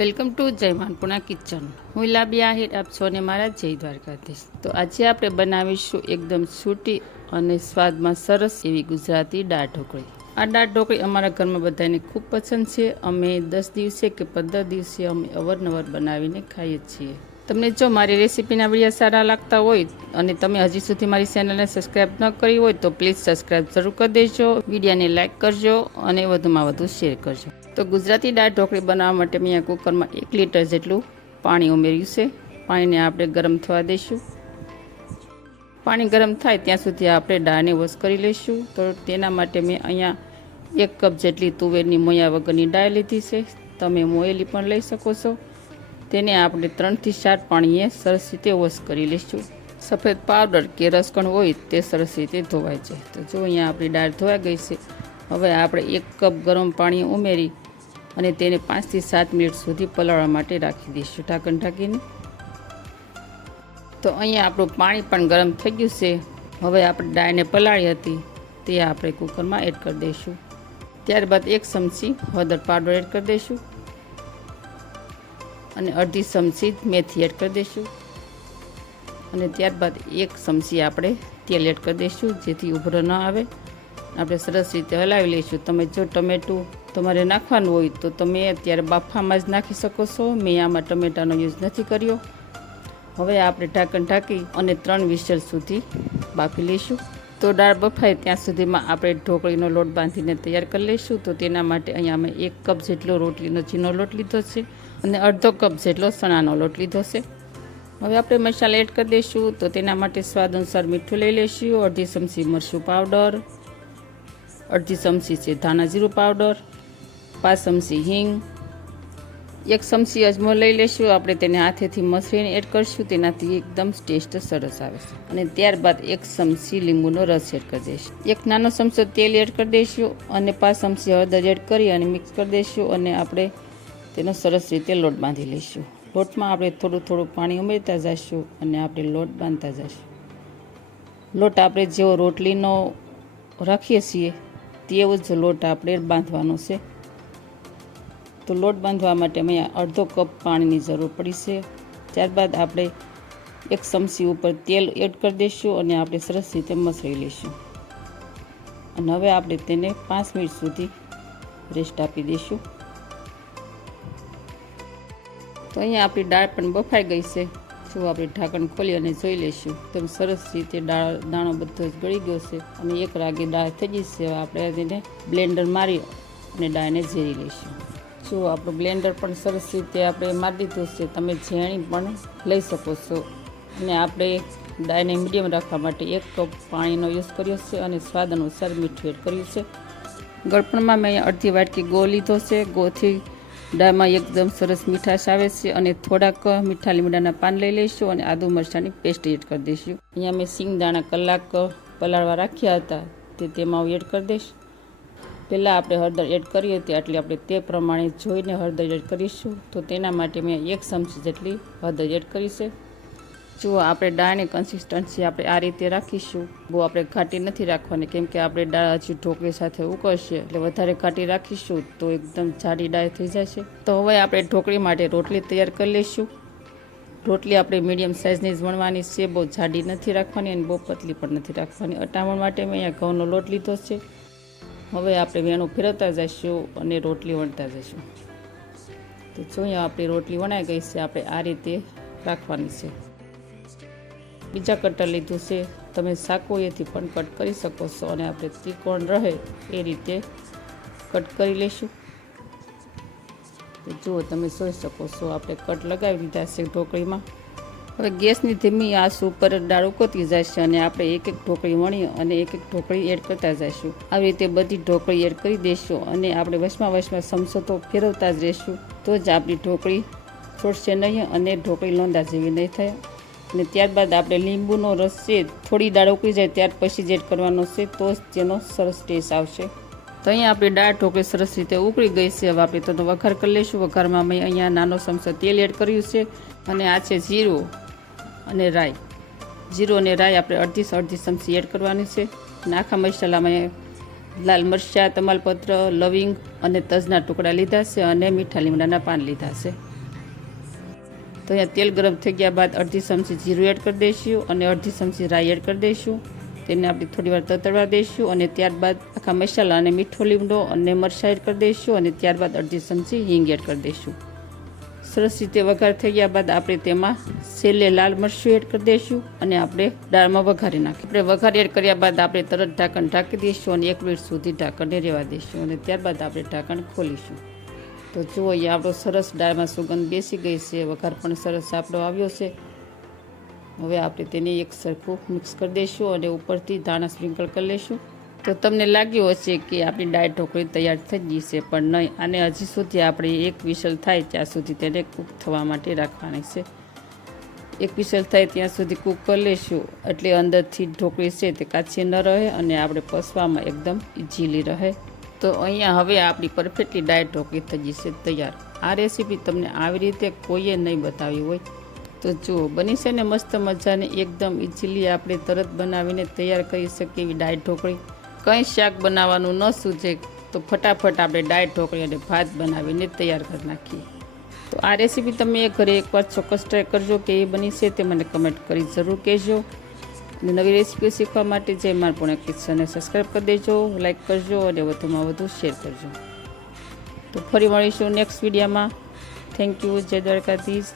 Welcome to જય માનપુણા kitchen. હું લાબી આહિર, આપ અને મારા જય દ્વારકાધીશ. તો આજે આપણે બનાવીશું એકદમ સૂટી અને સ્વાદમાં સરસ એવી ગુજરાતી દાળ ઢોકળી. આ દાળ ઢોકળી અમારા ઘરમાં બધાને ખૂબ પસંદ છે. અમે દસ દિવસે કે પંદર દિવસે અમે અવારનવાર બનાવીને ખાઈએ છીએ. તમને જો મારી રેસીપીના વીડિયો સારા લાગતા હોય અને તમે હજી સુધી મારી ચેનલને સબસ્ક્રાઈબ ન કરી હોય તો પ્લીઝ સબસ્ક્રાઈબ જરૂર કરી દેજો. વિડીયાને લાઇક કરજો અને વધુમાં વધુ શેર કરજો. તો ગુજરાતી દાળ ઢોકળી બનાવવા માટે મેં કુકરમાં એક લીટર જેટલું પાણી ઉમેર્યું છે. પાણીને આપણે ગરમ થવા દઈશું. પાણી ગરમ થાય ત્યાં સુધી આપણે દાળને વોશ કરી લઈશું. તો તેના માટે મેં અહીંયા એક કપ જેટલી તુવેરની મોયા વગરની દાળ લીધી છે. તમે મોયેલી પણ લઈ શકો છો. તેને આપણે ત્રણથી ચાર પાણીએ સરસ રીતે વોશ કરી લઈશું. સફેદ પાવડર કે રસકણ હોય તે સરસ રીતે ધોવાય છે તો જો અહીંયા આપણી દાળ ધોવાઈ ગઈ છે હવે આપણે એક કપ ગરમ પાણી ઉમેરી અને તેને પાંચથી સાત મિનિટ સુધી પલાળવા માટે રાખી દઈશું ઢાંકણ ઢાંકીને. તો અહીંયા આપણું પાણી પણ ગરમ થઈ ગયું છે. હવે આપણે દાળને પલાળી હતી. તે આપણે કુકરમાં એડ કરી દઈશું. ત્યારબાદ એક ચમચી હળદર પાવડર એડ કરી દઈશું. અને અડધી ચમચી મેથી એડ કરી દઈશું. અને ત્યારબાદ એક ચમચી આપણે તેલ એડ કરી દઈશું જેથી ઉભરો ન આવે. આપણે સરસ રીતે હલાવી લઈશું. તમે જો ટમેટું તમારે નાખવાનું હોય તો તમે અત્યારે બાફામાં જ નાખી શકો છો. મેં આમાં ટમેટાનો યુઝ નથી કર્યો. હવે આપણે ઢાંકણ ઢાંકી અને ત્રણ વિસલ સુધી બાફી લઈશું. તો દાળ બફાય ત્યાં સુધીમાં આપણે ઢોકળીનો લોટ બાંધીને તૈયાર કરી લઈશું. તો તેના માટે અહીંયા અમે એક કપ જેટલો રોટલીનો ઝીનો લોટ લીધો છે અને અડધો કપ જેટલો ચણાનો લોટ લીધો છે. હવે આપણે મસાલા એડ કરી દઈશું. તો તેના માટે સ્વાદ અનુસાર મીઠું લઈ લઈશું. અડધી ચમચી મરચું પાવડર. અડધી ચમચી છે ધાણા જીરું પાવડર, પાંચ ચમચી હિંગ, એક ચમચી અજમો લઈ લઈશું આપણે તેને હાથેથી મસળીને એડ કરીશું. તેનાથી એકદમ ટેસ્ટ સરસ આવે છે. અને ત્યારબાદ એક ચમચી લીંબુનો રસ એડ કરી દઈશું. એક નાનો ચમચો તેલ એડ કરી દઈશું અને પાંચ ચમચી હળદર એડ કરી અને મિક્સ કરી દઈશું અને આપણે તેનો સરસ રીતે લોટ બાંધી લઈશું. લોટમાં આપણે થોડું થોડું પાણી ઉમેરતા જઈશું અને આપણે લોટ બાંધતા જઈશું. લોટ આપણે જેવો રોટલીનો રાખીએ છીએ તેવો જ લોટ આપણે બાંધવાનો છે. તો લોટ બાંધવા માટે મેં અડધો કપ પાણીની જરૂર પડી છે. ત્યારબાદ આપણે એક ચમચી ઉપર તેલ એડ કરી દઈશું અને આપણે સરસ રીતે મસળી લઈશું. અને હવે આપણે તેને પાંચ મિનિટ સુધી રેસ્ટ આપી દઈશું. તો અહીંયા આપણી દાળ પણ બફાઈ ગઈ છે. જો આપણે ઢાંકણ ખોલી અને જોઈ લઈશું. તો સરસ રીતે દાળ, દાણો બધો જ ગળી ગયો છે. અને એક રાગી દાળ થઈ ગઈ છે. આપણે તેને બ્લેન્ડર મારી અને દાળને ઝેરી લઈશું. જો આપણું બ્લેન્ડર પણ સરસ રીતે આપણે મારી દીધું છે, તમે ઝેણી પણ લઈ શકો છો. અને આપણે દાળને મીડિયમ રાખવા માટે એક કપ પાણીનો યુઝ કર્યો છે અને સ્વાદ અનુસાર મીઠું એડ કર્યું છે. ગળપણમાં મેં અડધી વાટકી ગો લીધો છે. ગોથી દાળમાં એકદમ સરસ મીઠાશ આવે છે અને થોડાક મીઠા લીમડાના પાન લઈ લઈશું અને આદુ મરચાંની પેસ્ટ એડ કરી દઈશું. અહીંયા મેં સિંગ દાણા કલાક પલાળવા રાખ્યા હતા, તે તેમાં હું એડ કરી દઈશ. પહેલાં આપણે હળદર એડ કરી હતી એટલે આપણે તે પ્રમાણે જોઈને હળદર એડ કરીશું. તો તેના માટે મેં એક ચમચી જેટલી હળદર એડ કરી છે. જુઓ આપણે દાળની કન્સિસ્ટન્સી આપણે આ રીતે રાખીશું, બહુ આપણે ઘાટી નથી રાખવાની, કેમ કે આપણે દાળ હજી ઢોકળી સાથે ઉકળશે, એટલે વધારે ઘાટી રાખીશું તો એકદમ જાડી દાળ થઈ જશે. તો હવે આપણે ઢોકળી માટે રોટલી તૈયાર કરી લઈશું. રોટલી આપણે મીડિયમ સાઇઝની જ વણવાની છે, બહુ જાડી નથી રાખવાની અને બહુ પતલી પણ નથી રાખવાની. અટામણ માટે મેં અહીંયા ઘઉંનો લોટ લીધો છે. હવે આપણે વેણું ફેરવતા જઈશું અને રોટલી વણતા જઈશું. તો જો અહીંયા આપણી રોટલી વણાઈ ગઈ છે, આપણે આ રીતે રાખવાની છે. બીજા કટર લીધું છે. તમે સાકોએથી પણ કટ કરી શકો છો અને આપણે ત્રિકોણ રહે એ રીતે કટ કરી લઈશું તો જુઓ તમે જોઈ શકો છો. આપણે કટ લગાવી દીધા છે ઢોકળીમાં. હવે ગેસની ધીમી આંસ ઉપર દાળ ઉકોતી જશે અને આપણે એક એક ઢોકળી વણી અને એક એક ઢોકળી એડ કરતા જઈશું. આવી રીતે બધી ઢોકળી એડ કરી દઈશું અને આપણે વચમાં વચમાં સમસો તો ફેરવતા જ રહીશું. તો જ આપણી ઢોકળી છોડશે નહીં અને ઢોકળી લોંદા જેવી નહીં થાય. અને ત્યારબાદ આપણે લીંબુનો રસ છે, થોડી દાળ ઉકળી જાય ત્યાર પછી જ એડ કરવાનો છે, તો જ તેનો સરસ ટેસ્ટ આવશે. તો અહીંયા આપણી દાળ ઢોકળી સરસ રીતે ઉકળી ગઈ છે. હવે આપણે તેનો વઘાર કરી લઈશું. વઘારમાં મેં અહીંયા નાનો ચમચો તેલ એડ કર્યું છે અને આ છે જીરું અને રાઈ. જીરું અને રાઈ આપણે અડધી અડધી ચમચી એડ કરવાની છે. નાખા મસાલામાં લાલ મરચાં, તમાલપત્ર, લવિંગ અને તજના ટુકડા લીધા છે અને મીઠા લીમડાના પાન લીધા છે. તો અહીંયા તેલ ગરમ થઈ ગયા બાદ અડધી ચમચી જીરું એડ કરી દઈશું અને અડધી ચમચી રાઈ એડ કરી દઈશું. તેને આપણે થોડી વાર તતડવા દઈશું અને ત્યારબાદ આખા મસાલા અને મીઠો લીમડો અને મરચાં એડ કરી દઈશું અને ત્યારબાદ અડધી ચમચી હિંગ એડ કરી દઈશું. સરસ રીતે વઘાર થઈ ગયા બાદ આપણે તેમાં સેલે લાલ મરચું એડ કરી દઈશું અને આપણે દાળમાં વઘારી નાખીએ આપણે વઘાર એડ કર્યા બાદ આપણે તરત ઢાંકણ ઢાંકી દઈશું અને એક મિનિટ સુધી ઢાંકણને રહેવા દઈશું અને ત્યારબાદ આપણે ઢાંકણ ખોલીશું. તો જુઓ અહીંયા આપણો સરસ દાળમાં સુગંધ બેસી ગઈ છે. વઘાર પણ સરસ આપણો આવ્યો છે. હવે આપણે તેને એક સરખું મિક્સ કરી દઈશું અને ઉપરથી ધાણા સ્પ્રિંકલ કરી લઈશું. તો તમને લાગ્યું હશે કે આપણી ડાળ ઢોકળી તૈયાર થઈ ગઈ છે, પણ નહીં. અને હજી સુધી આપણે એક વિસલ થાય ત્યાં સુધી તેને કૂક થવા માટે રાખવાની છે. એક વિસલ થાય ત્યાં સુધી કૂક કરી લઈશું. એટલે અંદરથી ઢોકળી છે તે કાચી ન રહે અને આપણે પસવામાં એકદમ ઇઝીલી રહે. તો અહીંયા હવે આપણી પરફેક્ટલી ડાયટ ઢોકળી થઈ જશે, તૈયાર. આ રેસીપી તમને આવી રીતે કોઈએ નહીં બતાવી હોય. તો જુઓ, બની છે ને મસ્ત મજાની, એકદમ ઇઝીલી આપણે તરત બનાવીને તૈયાર કરી શકીએ એવી ડાયટ ઢોકળી. કંઈ શાક બનાવવાનું ન સૂચે તો ફટાફટ આપણે ડાયટ ઢોકળી અને ભાત બનાવીને તૈયાર કરી નાખીએ. તો આ રેસીપી તમે ઘરે એકવાર ચોક્કસ ટ્રાય કરજો કે એ બની છે તે મને કમેન્ટ કરી જરૂર કહેજો. નવી રેસિપી શીખવા માટે જય મારપુણે કિચનને સબસ્ક્રાઈબ કરી દેજો લાઈક કરજો અને વધુમાં વધુ શેર કરજો. તો ફરી મળીશું નેક્સ્ટ વિડીયોમાં થેન્ક યુ જય દ્વારકાધીશ.